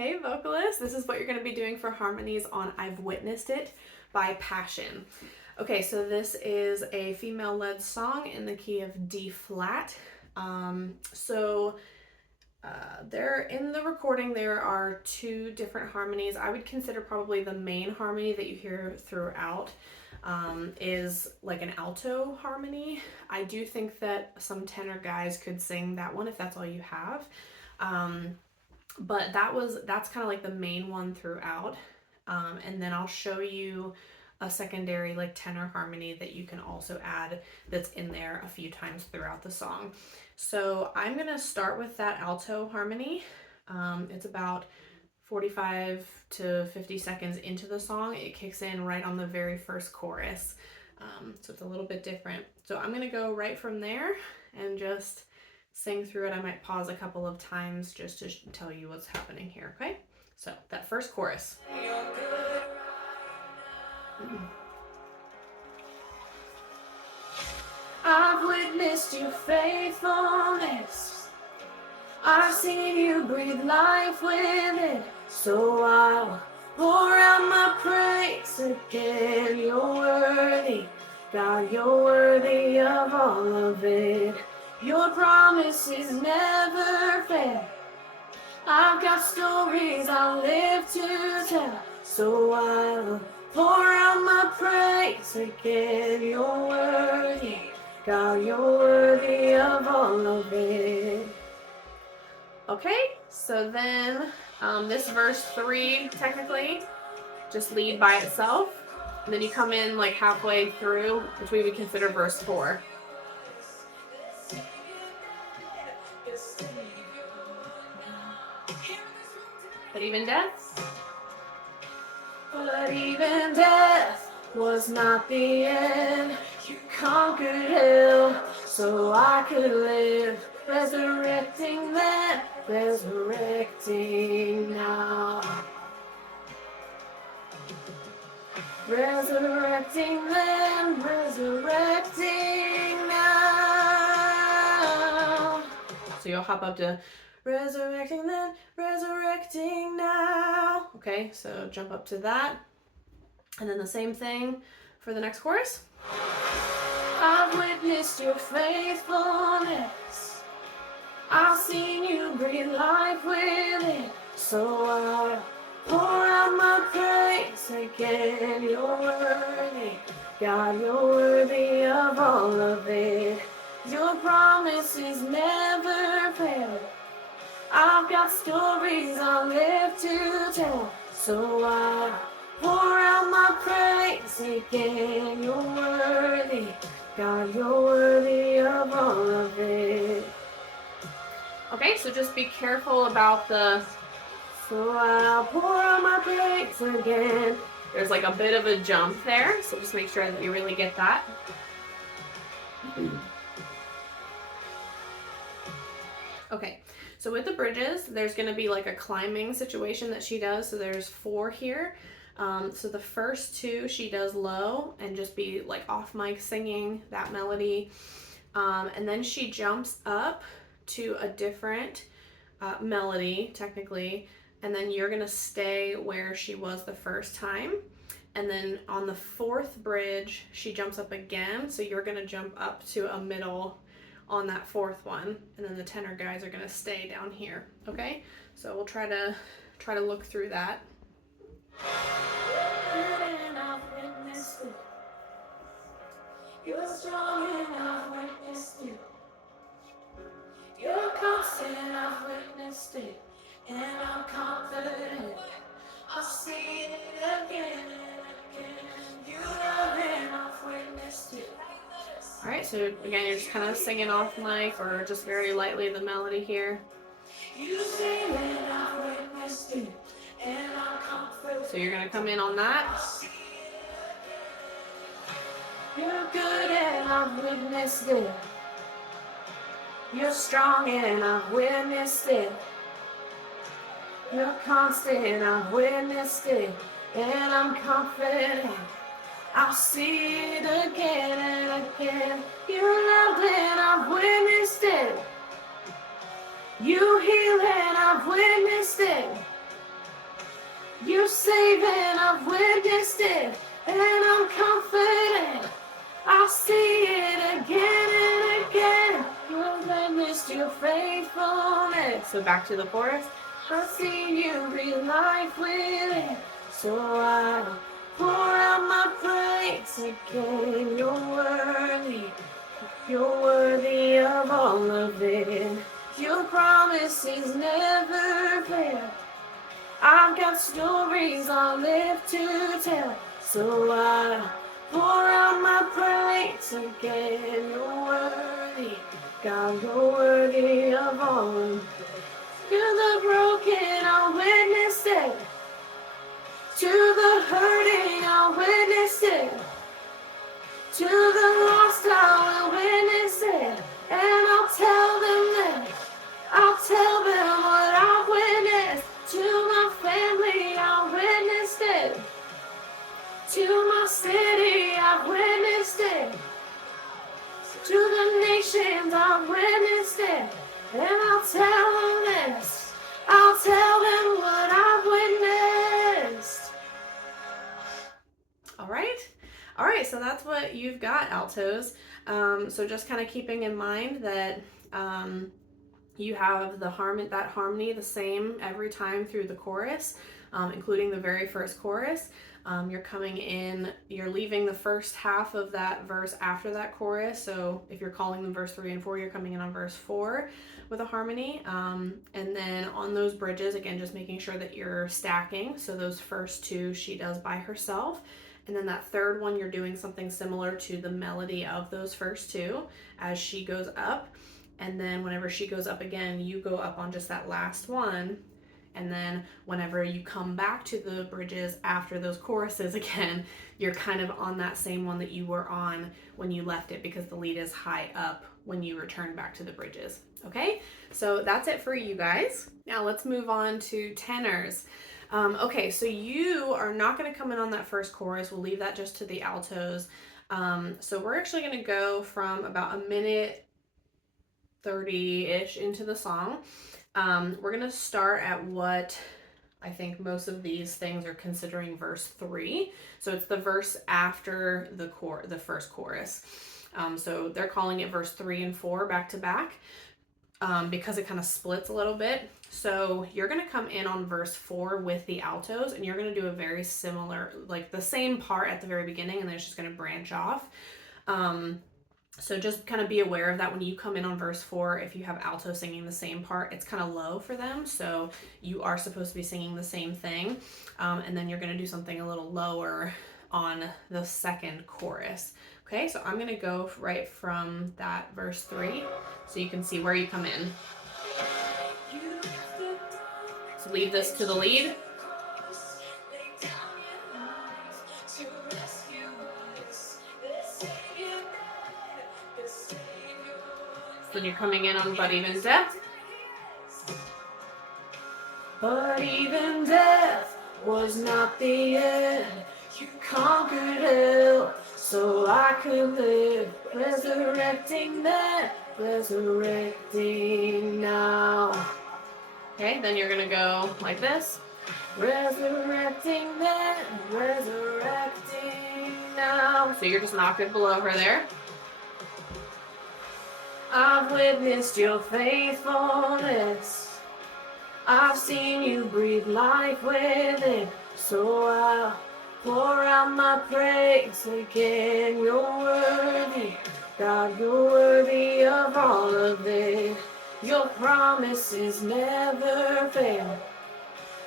Hey vocalists, this is what you're going to be doing for harmonies on I've Witnessed It by Passion. Okay, so this is a female-led song in the key of D flat. There in the recording there are two different harmonies. I would consider probably the main harmony that you hear throughout is like an alto harmony. I do think that some tenor guys could sing that one if that's all you have. But that's kind of like the main one throughout. And then I'll show you a secondary like tenor harmony that you can also add that's in there a few times throughout the song. So I'm gonna start with that alto harmony. It's about 45 to 50 seconds into the song. It kicks in right on the very first chorus. So it's a little bit different. So I'm gonna go right from there and just sing through it. I might pause a couple of times just to tell you what's happening here, okay? So that first chorus. I've witnessed your faithfulness. I've seen you breathe life with it. So I'll pour out my praise again. You're worthy, God, you're worthy of all of it. Your promises never fail. I've got stories I live to tell. So I'll pour out my praise again. You're worthy, God, you're worthy of all of it. Okay, so then this verse 3 technically just lead by itself. And then you come in like halfway through, which we would consider verse 4. But even death was not the end. You conquered hell so I could live. Resurrecting then, resurrecting now. Resurrecting then, resurrecting now. So you'll hop up to resurrecting then, resurrecting now. Okay, so jump up to that. And then the same thing for the next chorus. I've witnessed your faithfulness. I've seen you breathe life with it. So I'll pour out my praise again. You're worthy, God, you're worthy of all of it. Your promises never fail. I've got stories I live to tell. So I pour out my praise again. You're worthy, God, you're worthy of all of it. Okay, so just be careful about the so I'll pour out my praise again. There's like a bit of a jump there, so just make sure that you really get that. Okay, so with the bridges, there's going to be like a climbing situation that she does. So there's 4 here. So the first 2 she does low and just be like off mic singing that melody. And then she jumps up to a different melody technically. And then you're going to stay where she was the first time. And then on the 4th bridge, she jumps up again. So you're going to jump up to a middle on that 4th one, and then the tenor guys are going to stay down here. Okay, so we'll try to look through that. And I've witnessed it. You're strong and I've witnessed it. You're constant, I've witnessed it, and I'm confident I'll see it again and again. You love and I've witnessed it. Alright, so again, you're just kind of singing off mic or just very lightly the melody here. So you're going to come in on that. You're good and I've witnessed it. You're strong and I've witnessed it. You're constant and I've witnessed it. And I'm confident I'll see it again and again. You loved and I've witnessed it. You heal and I've witnessed it. You saved and I've witnessed it, and I'm confident I'll see it again and again. You've witnessed your faithfulness. So back to the chorus. I've seen you breathe life with it, so I'll pour out my praise again. You're worthy of all of it. Your promises never fail. I've got stories I'll live to tell, so I pour out my praise again. You're worthy, God, you're worthy of all of it. To the broken, I'll witness it. To the hurting, I'll witness it. To the lost, I will witness it. And I'll tell them that. I'll tell them what I've witnessed. To my family, I've witnessed it. To my city, I've witnessed it. To the nations, I've witnessed it. And I'll tell them this. I'll tell them what I've witnessed. All right, so that's what you've got, altos. So just kind of keeping in mind that you have that harmony the same every time through the chorus, including the very first chorus. You're coming in, you're leaving the first half of that verse after that chorus. So if you're calling them verse 3 and 4, you're coming in on verse 4 with a harmony. And then on those bridges, again, just making sure that you're stacking. So those first two she does by herself. And then that third one, you're doing something similar to the melody of those first two as she goes up. And then whenever she goes up again, you go up on just that last one. And then whenever you come back to the bridges after those choruses again, you're kind of on that same one that you were on when you left it, because the lead is high up when you return back to the bridges. Okay, so that's it for you guys. Now let's move on to tenors. Okay, so you are not going to come in on that first chorus. We'll leave that just to the altos. So we're actually going to go from about a minute 30-ish into the song. We're going to start at what I think most of these things are considering verse 3. So it's the verse after the first chorus. So they're calling it verse 3 and 4 back to back, because it kind of splits a little bit. So you're going to come in on verse 4 with the altos, and you're going to do a very similar, like the same part at the very beginning, and then it's just going to branch off. So just kind of be aware of that when you come in on verse 4. If you have alto singing the same part, it's kind of low for them. So you are supposed to be singing the same thing. And then you're going to do something a little lower on the second chorus. Okay, so I'm going to go right from that verse 3 so you can see where you come in. So leave this to the lead. Then you're coming in on But Even Death. But even death was not the end. You conquered hell so I could live. Resurrecting then, resurrecting now. Okay, then you're going to go like this. Resurrecting then, resurrecting now. So you're just an octave below her there. I've witnessed your faithfulness. I've seen you breathe life within. So I'll pour out my praise again. You're worthy, God, you're worthy of all of it. Your promises never fail.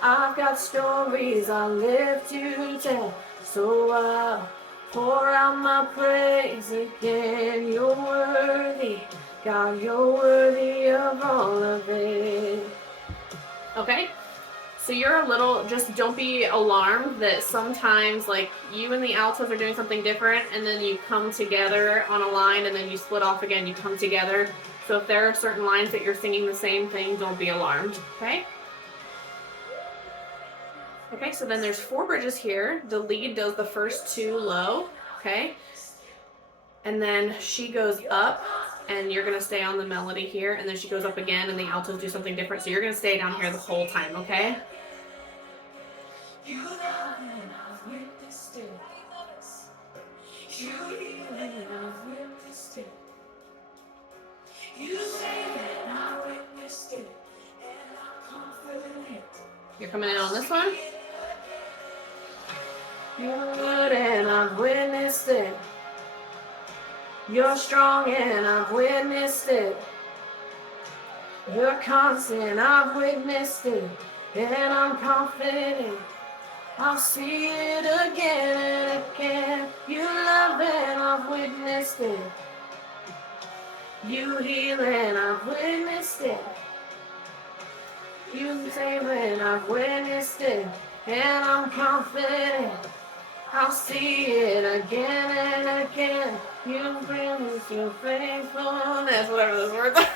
I've got stories I live to tell. So I'll pour out my praise again. You're worthy, God, you're worthy of all of it. Okay, so you're just don't be alarmed that sometimes like you and the altos are doing something different, and then you come together on a line and then you split off again, you come together. So if there are certain lines that you're singing the same thing, don't be alarmed, okay? Okay, so then there's 4 bridges here. The lead does the first 2 low, okay? And then she goes up, and you're going to stay on the melody here, and then she goes up again, and the altos do something different, so you're going to stay down here the whole time, okay? You're coming in on this one. You're good and I've witnessed it. You're strong and I've witnessed it. You're constant, I've witnessed it. And I'm confident I'll see it again and again. You love and I've witnessed it. You heal and I've witnessed it. You save and I've witnessed it. And I'm confident I'll see it again and again. You promise your faithfulness, whatever those words are.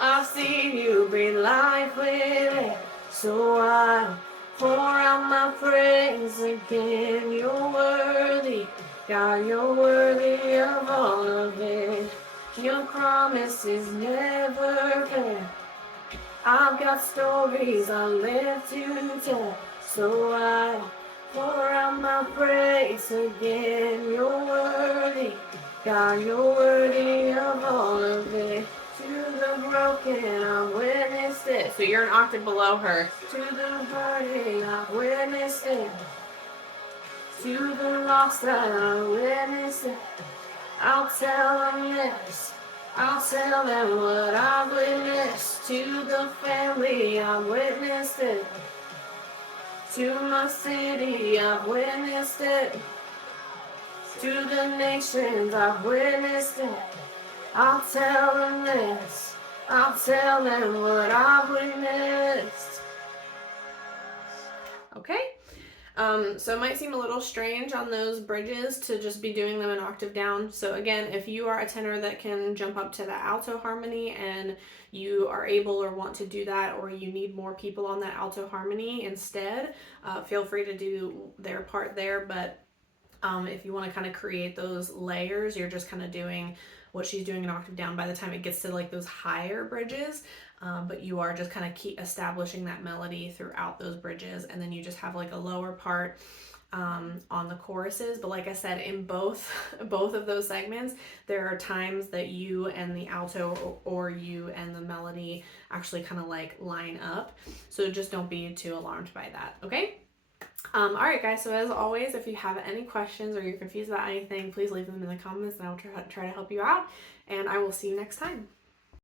I've seen you breathe life with it. So I pour out my praise again. You're worthy, God, you're worthy of all of it. Your promises never fail. I've got stories I live to tell. So I pour out my praise again. You're worthy, God, you're worthy of all of it. To the broken, I've witnessed it. So you're an octave below her. To the hurting, I've witnessed it. To the lost, I've witnessed it. I'll tell them this. I'll tell them what I've witnessed. To the family, I've witnessed it. To my city, I've witnessed it. To the nations, I've witnessed it. I'll tell them this. I'll tell them what I've witnessed. Okay. So it might seem a little strange on those bridges to just be doing them an octave down. So again, if you are a tenor that can jump up to the alto harmony and you are able or want to do that, or you need more people on that alto harmony instead, feel free to do their part there. But if you want to kind of create those layers, you're just kind of doing what she's doing an octave down by the time it gets to like those higher bridges, but you are just kind of keep establishing that melody throughout those bridges, and then you just have like a lower part on the choruses. But like I said, in both of those segments, there are times that you and the alto or you and the melody actually kind of like line up, so just don't be too alarmed by that. Okay. All right, guys, so as always, if you have any questions or you're confused about anything, please leave them in the comments and I'll try to help you out, and I will see you next time.